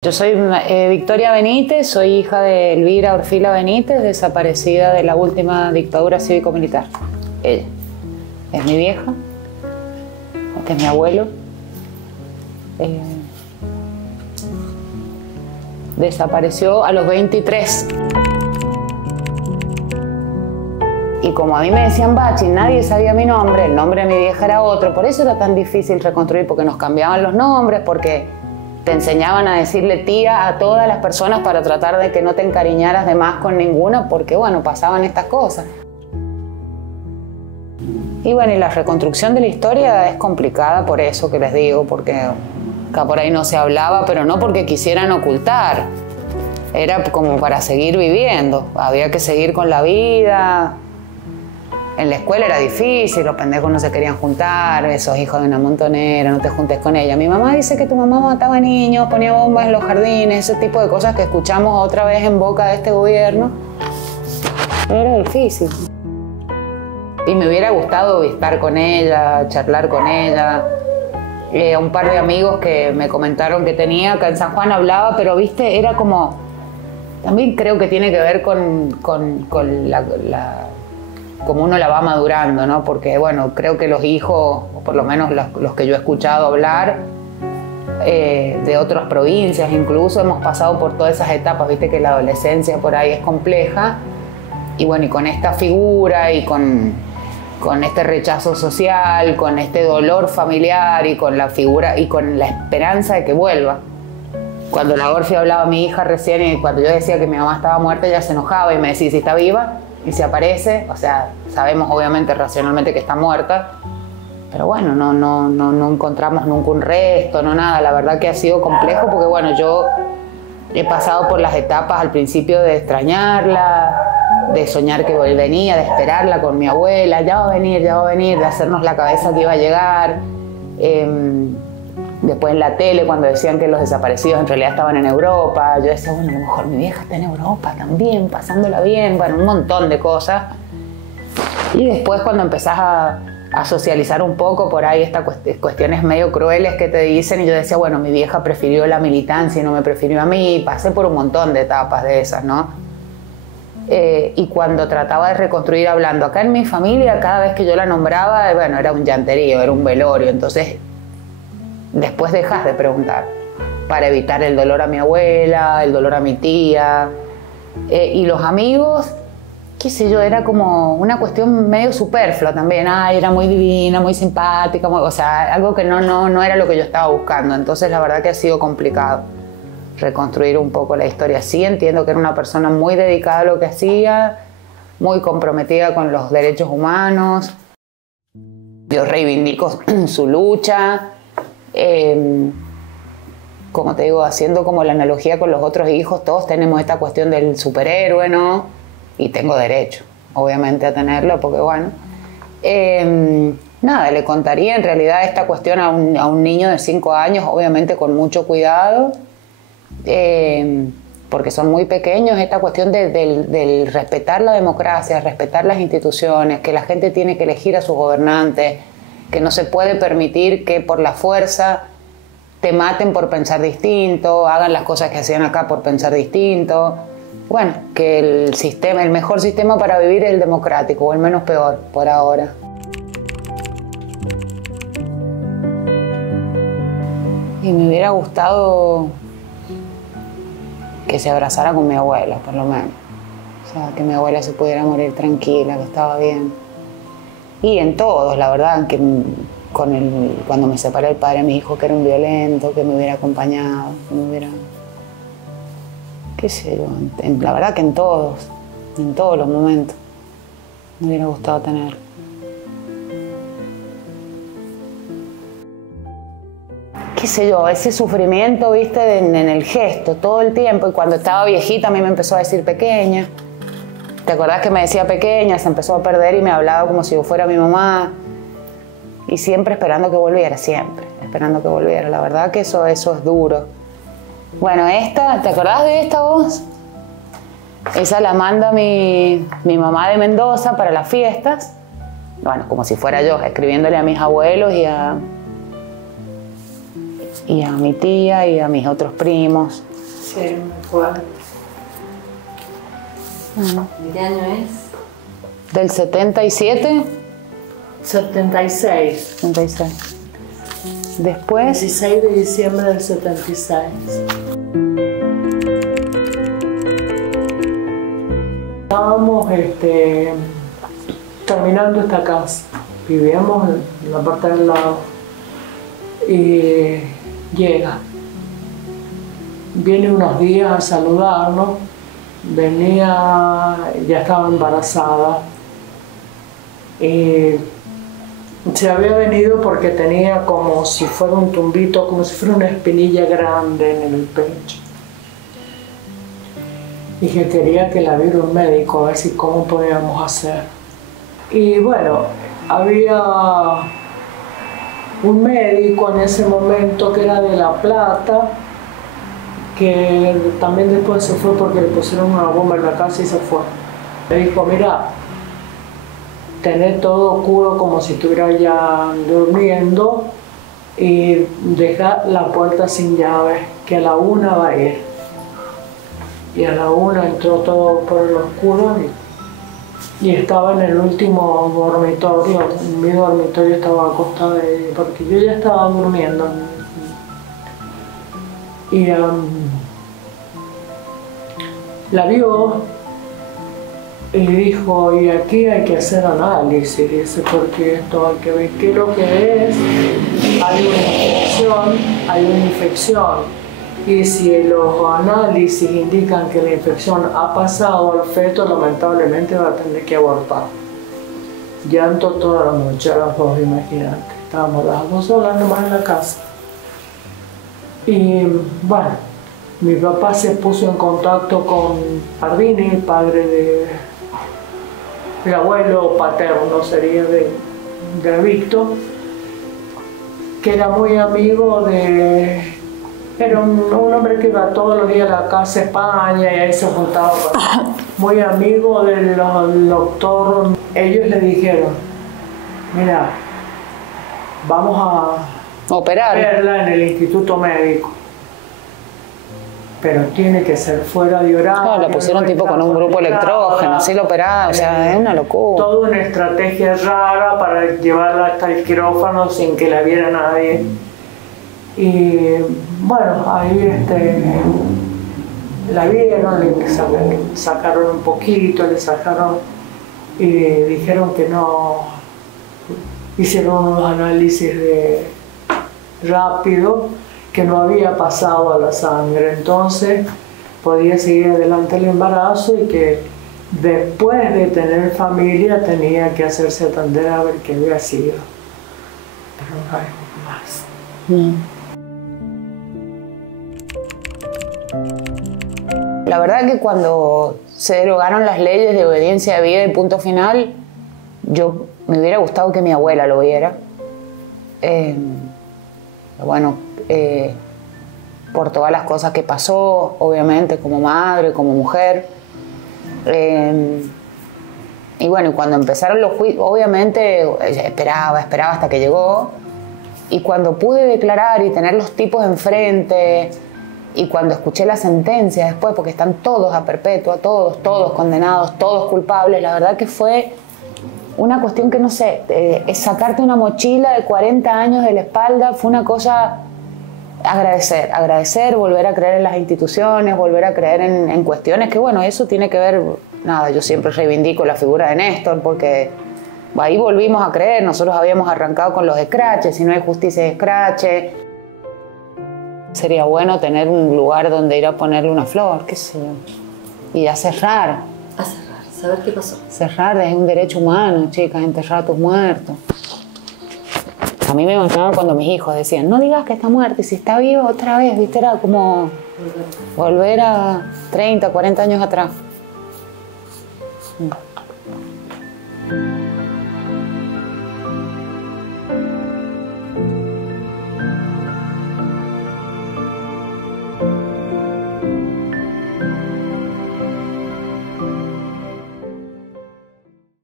Yo soy Victoria Benítez, soy hija de Elvira Orfila Benítez, desaparecida de la última dictadura cívico-militar. Ella es mi vieja, este es mi abuelo. Desapareció a los 23. Y como a mí me decían Bachi, nadie sabía mi nombre, el nombre de mi vieja era otro, por eso era tan difícil reconstruir, porque nos cambiaban los nombres, porque te enseñaban a decirle tía a todas las personas para tratar de que no te encariñaras de más con ninguna, porque bueno, pasaban estas cosas. Y bueno, y la reconstrucción de la historia es complicada por eso que les digo, porque acá por ahí no se hablaba, pero no porque quisieran ocultar, era como para seguir viviendo, había que seguir con la vida. En la escuela era difícil, los pendejos no se querían juntar, esos hijos de una montonera, no te juntes con ella. Mi mamá dice que tu mamá mataba niños, ponía bombas en los jardines, ese tipo de cosas que escuchamos otra vez en boca de este gobierno. Era difícil. Y me hubiera gustado estar con ella, charlar con ella. Un par de amigos que me comentaron que tenía, acá en San Juan hablaba, pero viste, era como... También creo que tiene que ver con como uno la va madurando, ¿no? Porque, bueno, creo que los hijos, o por lo menos los que yo he escuchado hablar, de otras provincias incluso, hemos pasado por todas esas etapas, viste que la adolescencia por ahí es compleja, y bueno, y con esta figura y con este rechazo social, con este dolor familiar y con la figura y con la esperanza de que vuelva. Cuando la Orfi hablaba a mi hija recién y cuando yo decía que mi mamá estaba muerta, ella se enojaba y me decía, si está viva y si aparece, o sea, sabemos obviamente racionalmente que está muerta, pero bueno, no encontramos nunca un resto, no nada. La verdad que ha sido complejo porque bueno, yo he pasado por las etapas al principio de extrañarla, de soñar que venía, de esperarla con mi abuela, ya va a venir, de hacernos la cabeza que iba a llegar. Después en la tele, cuando decían que los desaparecidos en realidad estaban en Europa, yo decía, bueno, a lo mejor mi vieja está en Europa también, pasándola bien, bueno, un montón de cosas. Y después cuando empezás a socializar un poco por ahí estas cuestiones medio crueles que te dicen, y yo decía, bueno, mi vieja prefirió la militancia y no me prefirió a mí, pasé por un montón de etapas de esas, ¿no? Y cuando trataba de reconstruir hablando, acá en mi familia, cada vez que yo la nombraba, bueno, era un llanterío, era un velorio, entonces después dejas de preguntar para evitar el dolor a mi abuela, el dolor a mi tía. Y los amigos, qué sé yo, era como una cuestión medio superflua también. Ay, era muy divina, muy simpática, o sea, algo que no era lo que yo estaba buscando. Entonces la verdad que ha sido complicado reconstruir un poco la historia. Sí entiendo que era una persona muy dedicada a lo que hacía, muy comprometida con los derechos humanos. Yo reivindico su lucha. Como te digo, haciendo como la analogía con los otros hijos, todos tenemos esta cuestión del superhéroe, ¿no? Y tengo derecho, obviamente, a tenerlo, porque bueno, nada, le contaría en realidad esta cuestión a un niño de 5 años, obviamente con mucho cuidado, porque son muy pequeños, esta cuestión del respetar la democracia, respetar las instituciones, que la gente tiene que elegir a sus gobernantes, que no se puede permitir que por la fuerza te maten por pensar distinto, hagan las cosas que hacían acá por pensar distinto. Bueno, que el mejor sistema para vivir es el democrático, o el menos peor, por ahora. Y me hubiera gustado que se abrazara con mi abuela, por lo menos. O sea, que mi abuela se pudiera morir tranquila, que estaba bien. Y en todos, la verdad, que cuando me separé del padre de mi hijo, que era un violento, que me hubiera acompañado, que me hubiera... qué sé yo, la verdad que en todos los momentos me hubiera gustado tener. Qué sé yo, ese sufrimiento, viste, en el gesto, todo el tiempo, y cuando estaba viejita a mí me empezó a decir pequeña. ¿Te acordás que me decía pequeña? Se empezó a perder y me hablaba como si yo fuera mi mamá. Y siempre esperando que volviera, siempre. Esperando que volviera. La verdad que eso es duro. Bueno, ¿te acordás de esta voz? Esa la manda mi mamá de Mendoza para las fiestas. Bueno, como si fuera yo, escribiéndole a mis abuelos y a mi tía y a mis otros primos. Sí, me acuerdo. ¿De qué año es? ¿Del 77? 76. 76. Después... 16 de diciembre del 76. Estábamos terminando esta casa. Vivíamos en la parte del lado. Y llega. Viene unos días a saludarnos. Venía, ya estaba embarazada. Y se había venido porque tenía como si fuera un tumbito, como si fuera una espinilla grande en el pecho. Y que quería que la viera un médico, a ver si cómo podíamos hacer. Y bueno, había un médico en ese momento que era de La Plata, que también después se fue porque le pusieron una bomba en la casa y se fue. Le dijo, mira, tener todo oscuro como si estuviera ya durmiendo y dejar la puerta sin llave, que a la 1 va a ir. Y a la 1 entró todo por el oscuro y estaba en el último dormitorio. En mi dormitorio estaba acostada porque yo ya estaba durmiendo. Y la vio y dijo, y aquí hay que hacer análisis, dice, porque esto hay que ver qué es lo que es. Hay una infección. Y si los análisis indican que la infección ha pasado al feto, lamentablemente va a tener que abortar. Llanto toda la noche, a las 2, imagínate. Estábamos las 2 solas nomás en la casa. Y bueno, mi papá se puso en contacto con Pardini, el padre del abuelo paterno, sería de Víctor, que era muy amigo de... Era un hombre que iba todos los días a la casa de España y ahí se juntaba. Muy amigo del doctor. Ellos le dijeron, mira, vamos a operar. verla en el instituto médico. Pero tiene que ser fuera de horario. Claro, la pusieron tipo con un grupo electrógeno, así lo operaron, o sea, es una locura. Toda una estrategia rara para llevarla hasta el quirófano sin que la viera nadie. Y bueno, ahí la vieron, le sacaron un poquito, le sacaron y dijeron que no, hicieron unos análisis rápido, que no había pasado a la sangre, entonces podía seguir adelante el embarazo y que después de tener familia tenía que hacerse atender a ver qué había sido. Pero no hay más. La verdad que cuando se derogaron las leyes de obediencia de vida y punto final, me hubiera gustado que mi abuela lo viera. Por todas las cosas que pasó, obviamente, como madre, como mujer. Y bueno, cuando empezaron los juicios, obviamente esperaba hasta que llegó. Y cuando pude declarar y tener los tipos enfrente, y cuando escuché la sentencia después, porque están todos a perpetua, todos condenados, todos culpables, la verdad que fue una cuestión que no sé, es sacarte una mochila de 40 años de la espalda, fue una cosa, agradecer, volver a creer en las instituciones, volver a creer en cuestiones que bueno, eso tiene que ver, nada, yo siempre reivindico la figura de Néstor porque ahí volvimos a creer, nosotros habíamos arrancado con los escraches, si no hay justicia de escrache. Sería bueno tener un lugar donde ir a ponerle una flor, qué sé yo, y a cerrar. A cerrar, saber qué pasó. Cerrar es un derecho humano, chicas, enterrar a tus muertos. A mí me mataba cuando mis hijos decían, no digas que está muerto, y si está vivo otra vez, ¿viste? Era como volver a 30, 40 años atrás.